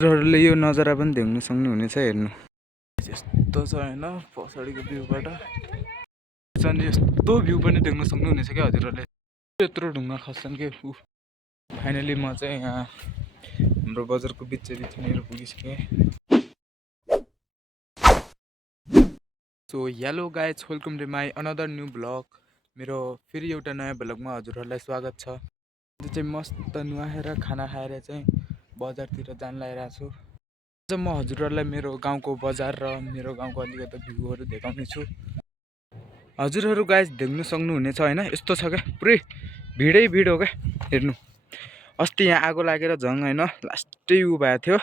हजुरहरूले यो नजारा पनि देख्न सक्नुहुनेछ। हेर्नु यस्तो छ होइन पछाडिको भ्यूबाट अनि यस्तो भ्यू पनि देख्न सक्नुहुनेछ क्या हजुरहरूले। यत्रो ढुङ्गा खस्छन् कि फाइनली म चाहिँ यहाँ हाम्रो बजारको बिचैबिचनिर पुगिसकेँ। So hello guys, welcome to my another new blog. मेरो फेरि एउटा नयाँ ब्लगमा हजुरहरूलाई स्वागत छ। आज चाहिँ मस्त नुहाएर खाना खाएर चाहिँ बजारतिर जान लागिरहेको छु। आज म हजुरहरूलाई मेरो गाउँको बजार र मेरो गाउँको अलिकति भ्यूहरू देखाउने छु। हजुरहरू गाइज देख्न सक्नुहुनेछ होइन, यस्तो छ क्या, पुरै भिडै भिड हो क्या। हेर्नु अस्ति यहाँ आगो लागेर झन् होइन लास्टै उ भएको थियो।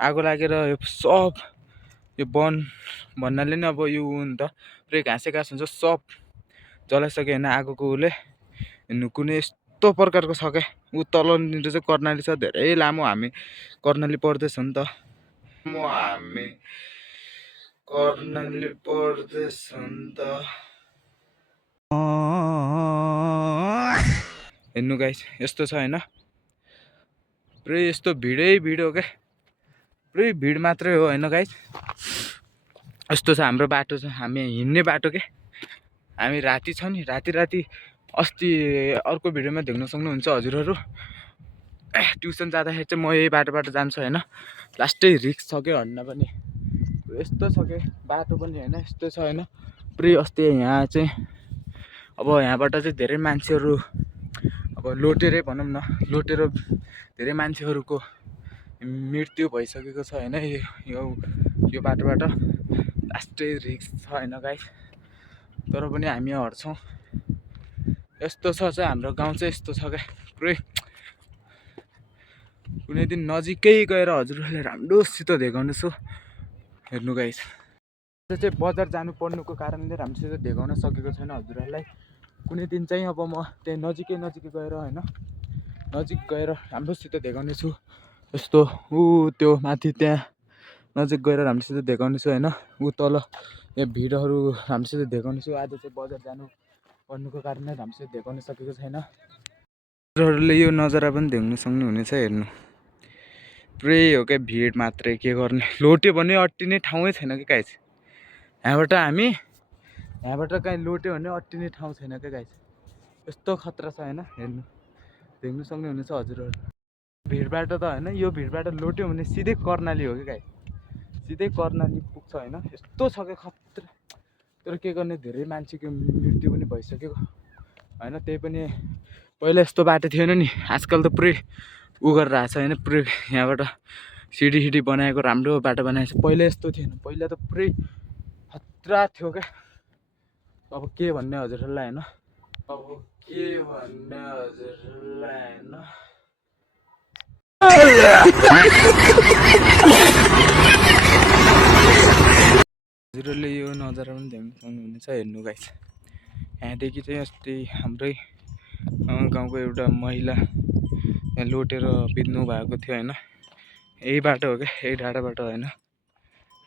आगो लागेर सब यो वन भन्नाले नि अब यो नि त पुरै घाँसे घाँस हुन्छ, सब जलाइसक्यो होइन आगोको उसले। हेर्नु कुनै यस्तो प्रकारको छ क्या। ऊ तलनिर चाहिँ कर्णाली छ, धेरै लामो हामी कर्णाली पर्दैछ नि त। हेर्नु गाइस यस्तो छ होइन, पुरै यस्तो भिडै भिड हो क्या, पुरै भिड मात्रै हो होइन गाइस। यस्तो छ हाम्रो बाटो, छ हामी हिँड्ने बाटो के। हामी राति छ नि, राति अस्ति अर्को भिडियोमा देख्न सक्नुहुन्छ हजुरहरू। ट्युसन जाँदाखेरि चाहिँ म यही बाटोबाट जान्छु होइन, लास्टै रिक्स छ क्या हन्न पनि। यस्तो छ क्या बाटो पनि होइन, यस्तो छ होइन पुरै। अस्ति यहाँ चाहिँ अब यहाँबाट चाहिँ धेरै मान्छेहरू अब लोटेरै भनौँ न, लोटेर धेरै मान्छेहरूको मृत्यु भइसकेको छ होइन यो बाटोबाट। लास्टै रिक्स छ होइन गाइस, तर पनि हामी हट्छौँ। यस्तो छ चाहिँ हाम्रो गाउँ चाहिँ यस्तो छ क्या, पुरै कुनै दिन नजिकै गएर हजुरहरूले राम्रोसित देखाउने छु। हेर्नु गाइस चाहिँ बजार जानु पर्नुको कारणले राम्रोसित देखाउन सकेको छैन हजुरहरूलाई। कुनै दिन चाहिँ अब म त्यही नजिकै गएर होइन, नजिक गएर राम्रोसित देखाउने छु। यस्तो त्यो माथि त्यहाँ नजिक गएर राम्रोसित देखाउने छु होइन। तल यहाँ भिडहरू राम्रोसित देखाउने छु। आज चाहिँ बजार जानु पर्नुको कारणले राम्रोसित देखाउन सकेको छैन। हजुरहरूले यो नजारा पनि देख्न सक्नुहुनेछ। हेर्नु पुरै हो क्या भिड मात्रै, के गर्ने, लोट्यो भने अट्टिने ठाउँै छैन क्या गाइस। यहाँबाट कहीँ लोट्यो भने अट्टिने ठाउँ छैन क्या गाइस। यस्तो खतरा छ होइन। हेर्नु देख्न सक्नुहुनेछ हजुरहरू। भिडबाट त होइन, यो भिडबाट लोट्यो भने सिधै कर्णाली हो क्या गाइस, सिधै कर्णाली पुग्छ होइन। यस्तो छ क्या खतरा। तर के गर्ने, धेरै मान्छेको मृत्यु पनि भइसक्यो होइन। त्यही पनि पहिला यस्तो बाटो थिएन नि, आजकल त पुरै उ गरेर आएको छ होइन। पुरै यहाँबाट सिडी बनाएको, राम्रो बाटो बनाएको छ। पहिला यस्तो थिएन, पहिला त पुरै खतरा थियो क्या। अब के भन्ने हजुरहरूलाई होइन, हजुरहरूले यो नजारा पनि देख्न सक्नुहुनेछ। हेर्नु गाइस यहाँदेखि चाहिँ अस्ति हाम्रै गाउँको एउटा महिला यहाँ लोटेर बित्नु भएको थियो होइन। यही बाटो हो क्या, यही डाँडाबाट होइन,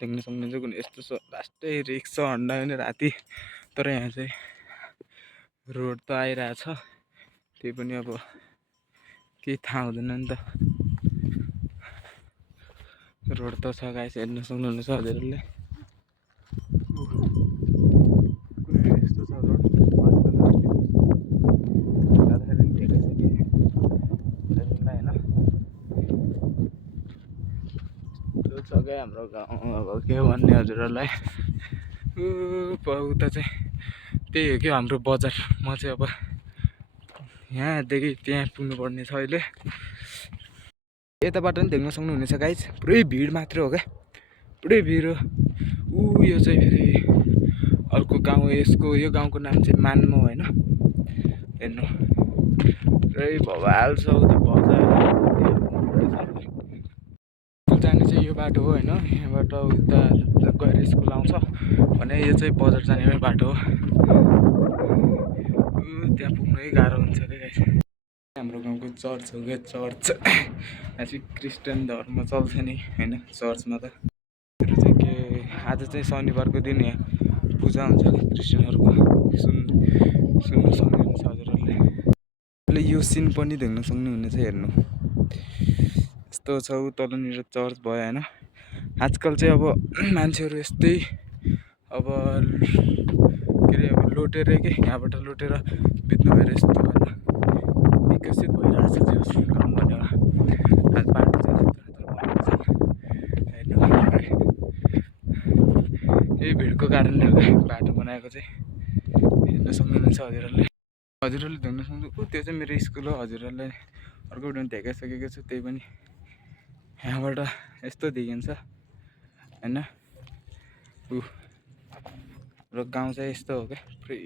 देख्न सक्नुहुन्छ। कुनै यस्तो छ, लास्टै रिक्स छ हन्डा पनि राति। तर यहाँ चाहिँ रोड त आइरहेछ, त्यही पनि अब केही थाहा हुँदैन नि त। रोड त छ गाइस, हेर्न सक्नुहुनेछ हजुरहरूले। कुनै यस्तो छ रोड, जाँदाखेरि पनि धेरै छ कि हजुरहरूलाई होइन। त्यो छ क्या हाम्रो गाउँ। अब के भन्ने हजुरहरूलाई। उता चाहिँ त्यही हो कि हाम्रो बजार। म चाहिँ अब यहाँदेखि त्यहाँ पुग्नुपर्ने छ अहिले। यताबाट पनि देख्न सक्नुहुनेछ गाइस, पुरै भिड मात्रै हो क्या, पुरै भिड हो। यो चाहिँ फेरि अर्को गाउँ, यो गाउँको नाम चाहिँ मान्मो होइन। हेर्नु पुरै भवाल छ उता बजार। स्कुल जाने चाहिँ यो बाटो हो होइन, यहाँबाट उता गएर स्कुल आउँछ भने यो चाहिँ बजार जाने बाटो हो। त्यहाँ पुग्नै गाह्रो हुन्छ क्या गाइस। हाम्रो गाउँको चर्च हो क्या, चर्च। यहाँ चाहिँ क्रिस्चियन धर्म चल्छ नि होइन चर्चमा त। चाहिँ के आज चाहिँ शनिबारको दिन यहाँ पूजा हुन्छ कि क्रिस्चियनहरूको, सुन्नु सक्नुहुनेछ हजुरहरूले। यो सिन पनि देख्न सक्नुहुनेछ। हेर्नु यस्तो छ तलनिर चर्च भयो होइन। आजकल चाहिँ अब मान्छेहरू यस्तै अब के अरे अब लुटेरै के यहाँबाट लुटेर बित्नु भएर यस्तो होइन विकसित भइरहेछ त्यो गाउँ भनेर। आज बाटो चाहिँ यही भिडको कारणले हो क्या बाटो बनाएको चाहिँ। हेर्न सक्नुहुन्छ हजुरहरूले देख्न सक्नु त्यो चाहिँ मेरो स्कुल हो। हजुरहरूलाई अर्को ठाउँ देखाइसकेको छु त्यही पनि यहाँबाट यस्तो देखिन्छ होइन। हाम्रो गाउँ चाहिँ यस्तो हो क्या पुरै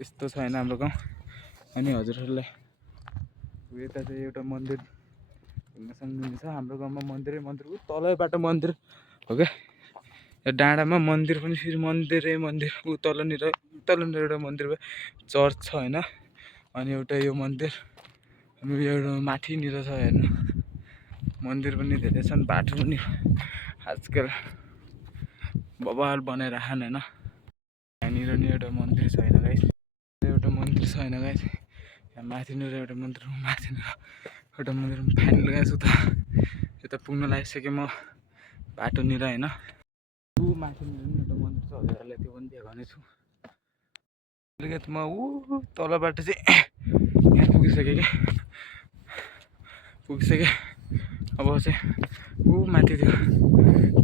यस्तो छ होइन हाम्रो गाउँ। अनि हजुरहरूलाई यता चाहिँ एउटा मन्दिर हेर्न सक्नुहुन्छ। हाम्रो गाउँमा मन्दिरै मन्दिर तलैबाट मन्दिर हो क्या। यो डाँडामा मन्दिर पनि फेरि मन्दिरै मन्दिर तलनिर एउटा मन्दिर भयो चर्च छ होइन। अनि एउटा यो मन्दिर अनि एउटा माथिनिर छ हेर्नु मन्दिर पनि धेरै छन्। बाटो पनि आजकल बबाल बनाइराखन होइन। यहाँनिर नि एउटा मन्दिर छ होइन गाइस। एउटा मन्दिर छ होइन गाइस। यहाँ माथिनिर एउटा मन्दिर माथिनिर एउटा मन्दिर फाइनल गाइस उता यता पुग्न लागिसकेँ म बाटोनिर होइन। माथिनिर नि एउटा मन्दिर छ हजुरहरूलाई त्यो पनि देखाउने छु। अलिकति म तलबाट चाहिँ यहाँ पुगिसकेँ कि अब चाहिँ माथि थियो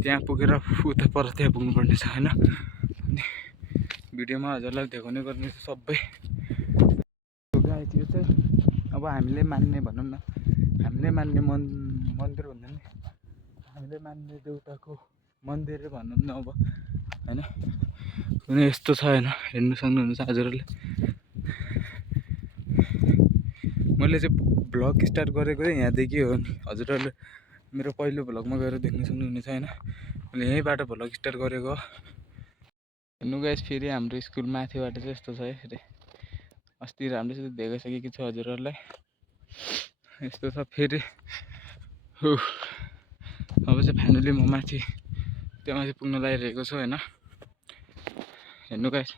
त्यहाँ पुगेर उता पर त्यहाँ पुग्नुपर्ने छ होइन। अनि भिडियोमा हजुरलाई देखाउने गर्ने सबै गाई थियो चाहिँ अब हामीले मान्ने भनौँ न हामीले मान्ने मन्दिर भन्दा नि हामीले मान्ने देउताको मन्दिरै भनौँ न अब होइन। कुनै यस्तो छ होइन हेर्नु सक्नुहुन्छ हजुरहरूले। मैले चाहिँ भ्लग स्टार्ट गरेको चाहिँ यहाँदेखि हो नि। हजुरहरूले मेरो पहिलो भ्लगमा गएर देख्न सक्नुहुनेछ होइन। मैले यहीँबाट भ्लग स्टार्ट गरेको हेर्नु गाइस। फेरि हाम्रो स्कुल माथिबाट चाहिँ यस्तो छ है। फेरि अस्ति राम्रोसित देखाइसकेको छु हजुरहरूलाई यस्तो छ। फेरि अब चाहिँ फाइनली म माथि त्यो माथि पुग्न लागिरहेको छु होइन। हेर्नु गाइस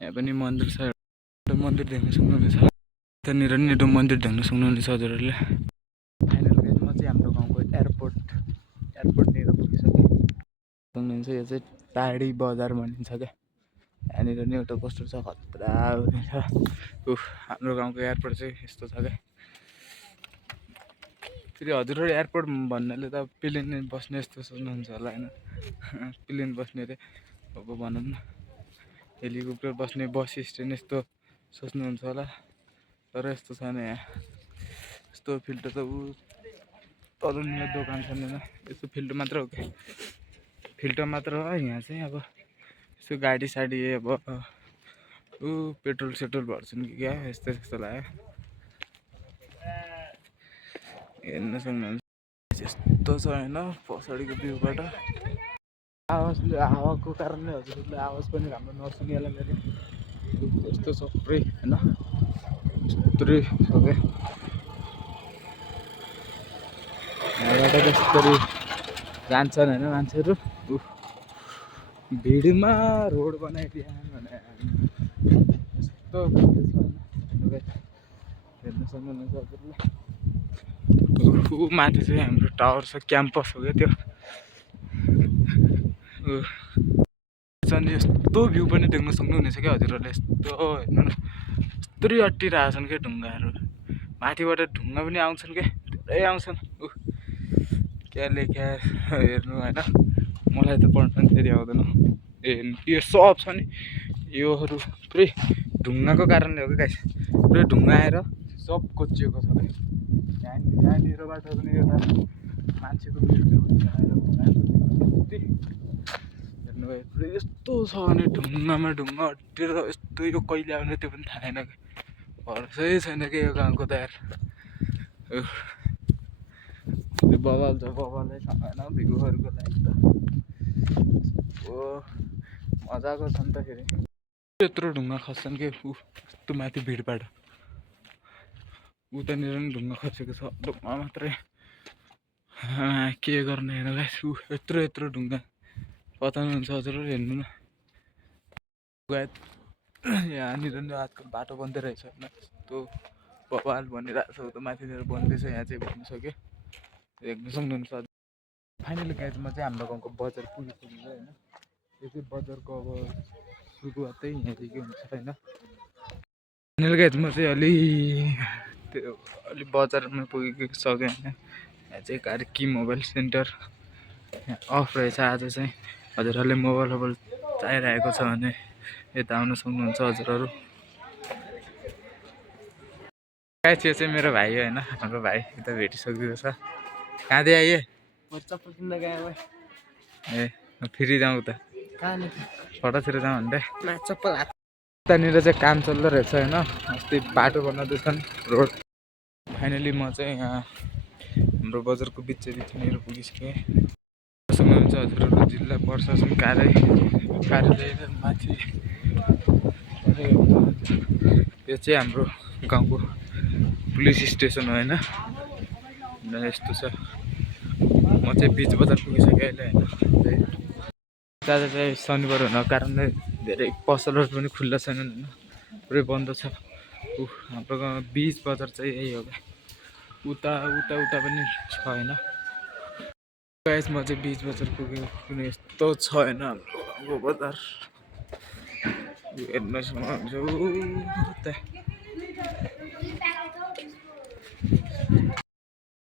यहाँ पनि मन्दिर छ एउटा मन्दिर देख्न सक्नुहुनेछ। त्यहाँनिर नि एउटा मन्दिर देख्न सक्नुहुनेछ हजुरहरूले। फाइनल गाइस म चाहिँ हाम्रो गाउँको एयरपोर्टनिर पुगिसकेँ सक्नुहुन्छ। यो चाहिँ टाढी बजार भनिन्छ क्या। यहाँनिर नि एउटा कस्तो छ खतरा छ। हाम्रो गाउँको एयरपोर्ट चाहिँ यस्तो छ क्या। फेरि हजुरहरू एयरपोर्ट भन्नाले त प्लेन बस्ने यस्तो सोच्नुहुन्छ होला होइन। प्लेन बस्ने अरे अब भनौँ न हेलिकप्टर बस्ने बस स्ट्यान्ड यस्तो सोच्नुहुन्छ होला। तर यस्तो छैन यहाँ। यस्तो फिल्टर त तलनिर दोकान छैन होइन। यस्तो फिल्टर मात्र हो क्या। फिल्टर मात्र हो यहाँ चाहिँ। अब यस्तो गाडी साडी अब पेट्रोल सेट्रोल भर्छन् कि क्या यस्तो यस्तो लाग्यो। हेर्न सक्नुहुन्छ यस्तो छ होइन पछाडिको भ्यूबाट। हावाको कारणले हजुरहरूले आवाज पनि राम्रो नसुनिएला मेरो। यस्तो छ पुरै होइन यत्रै हो क्या। यहाँबाट त्यसरी जान्छन् होइन मान्छेहरू। भिडमा रोड बनाइदिए भने यस्तो हेर्न सक्नुहुन्छ हजुरले। माथि चाहिँ हाम्रो टावर छ क्याम्पस हो क्या त्यो। अनि यस्तो भ्यू पनि देख्न सक्नुहुनेछ क्या हजुरहरूले। यस्तो हेर्नु न यस्तरी अट्टिरहेछन् क्या ढुङ्गाहरू। माथिबाट ढुङ्गा पनि आउँछन् क्या धेरै आउँछन्। क्या लेख्या हेर्नु होइन। मलाई त पढ्न पनि त्यति आउँदैन। यो सब छ नि योहरू पुरै ढुङ्गाको कारणले हो क्या गाइस। पुरै ढुङ्गा आएर सब कोचिएको छ क्या। यहाँनिरबाट पनि एउटा मान्छेको मृत्यु हुन्छ हेर्नु भयो पुरै यस्तो छ भने ढुङ्गामा ढुङ्गा अट्टेर यस्तो यो कहिले आउने त्यो पनि थाहा छैन क्या। भरोसै छैन कि यो गाउँको त यार। बवाल छ बवालै छ होइन भिउहरूको लागि त मजाको छ नि त। फेरि यत्रो ढुङ्गा खस्छन् कि यस्तो माथि भिडबाट उतानिर पनि ढुङ्गा खसेको छ ढुङ्गा मात्रै के गर्ने हेर गाइस। यत्रो ढुङ्गा पताउनुहुन्छ हजुरहरू हेर्नु न। यहाँनिर नि आजकल बाटो बन्दै रहेछ होइन। यस्तो बवाल भनिरहेको छ उता माथिनिर बन्दैछ यहाँ चाहिँ भन्नु सक्यो हेर्नु सक्नुहुन्छ फाइनली गाइज म चाहिँ हाम्रो गाउँको बजार पुगिसकेको होइन यो चाहिँ बजारको अब सुरुवातै यहाँदेखि हुन्छ होइन फाइनली गाइज म चाहिँ अलि बजारमा पुगिसकेँ होइन यहाँ चाहिँ कार्की मोबाइल सेन्टर यहाँ अफ रहेछ आज चाहिँ हजुरहरूले मोबाइल चाहिरहेको छ भने यता आउन सक्नुहुन्छ हजुरहरू गाइस यो चाहिँ मेरो भाइ होइन हाम्रो भाइ यता भेटिसकेको छ कहाँदै आइए चप्पल किन्न गयो ए फेरि जाउँ त फोटोतिर जाउँ भन्दै चप्पल यतानिर चाहिँ काम चल्दो रहेछ होइन अस्ति बाटो बनाउँदैछन् रोड फाइनली म चाहिँ यहाँ हाम्रो बजारको बिचनिर पुगिसकेँ सक्नुहुन्छ हजुरहरू जिल्ला प्रशासन कार्यालय माथि यो चाहिँ हाम्रो गाउँको पुलिस स्टेसन होइन यस्तो छ म चाहिँ बिच बजार पुगिसकेँ अहिले होइन आज चाहिँ शनिबार हुनको कारणले धेरै पसलहरू पनि खुल्ला छैनन् होइन पुरै बन्द छ हाम्रो गाउँमा बिच बजार चाहिँ यही हो क्या उता पनि छ होइन गाइस म चाहिँ बिच बजार पुगेँ कुनै यस्तो छ होइन हाम्रो गाउँको बजार हेर्न सक्नुहुन्छ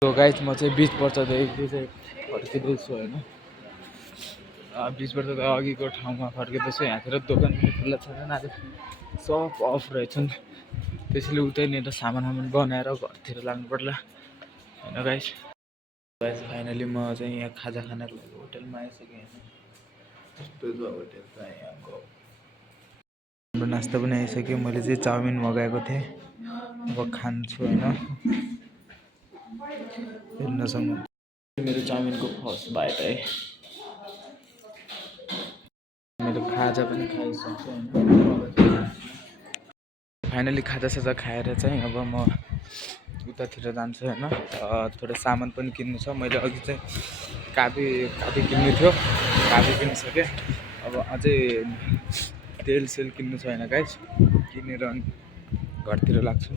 गाइस म चाहिँ बिच बजारदेखि चाहिँ फर्किँदैछु होइन बिच बजार त अघिको ठाउँमा फर्किँदैछु यहाँतिर दोकान पनि खुल्ला छैनन् आज सब अफ रहेछन् त्यसैले उतैनिर सामान बनाएर घरतिर लाग्नु पर्ला होइन गाइस फाइनली म चाहिँ यहाँ खाजा खानको लागि होटेलमा आइसकेँ होइन यस्तो छ होटेल त यहाँको हाम्रो नास्ता पनि आइसक्यो मैले चाहिँ चाउमिन मगाएको थिएँ अब खान्छु होइन हेर्न सक्नु मेरो चाउमिनको फर्स्ट बाइट है मेरो खाजा पनि खाइसक्छु होइन फाइनली खाजासाजा खाएर चाहिँ अब म उतातिर जान्छु होइन थोरै सामान पनि किन्नु छ मैले अघि चाहिँ काफी किन्नु थियो काफी किनिसकेँ अब अझै तेल सेल किन्नु छ होइन गाइस किनेर अनि घरतिर लाग्छु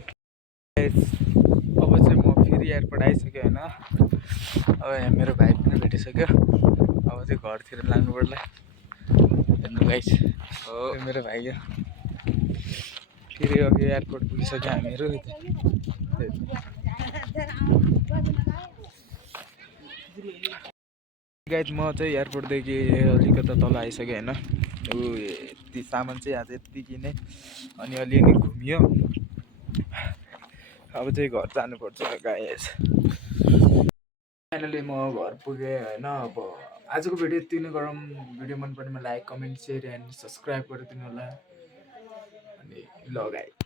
अब चाहिँ म फेरि एयरपोर्ट आइसकेँ होइन अब यहाँ मेरो भाइ पनि भेटिसक्यो अब चाहिँ घरतिर लाग्नु पर्ला हेर्नु गाइस हो मेरो भाइ हो फेरि अघि एयरपोर्ट पुगिसक्यो हामीहरू गाइस म चाहिँ एयरपोर्टदेखि अलिकता तल आइसकेँ होइन यति सामान चाहिँ आज यति किने अनि अलिअलि घुमियो अब चाहिँ घर जानुपर्छ गाइस फाइनली म घर पुगेँ होइन अब आजको भिडियो यति नै गरौँ भिडियो मन परेमा like comment share and subscribe गरिदिनु होला अनि ल गाइस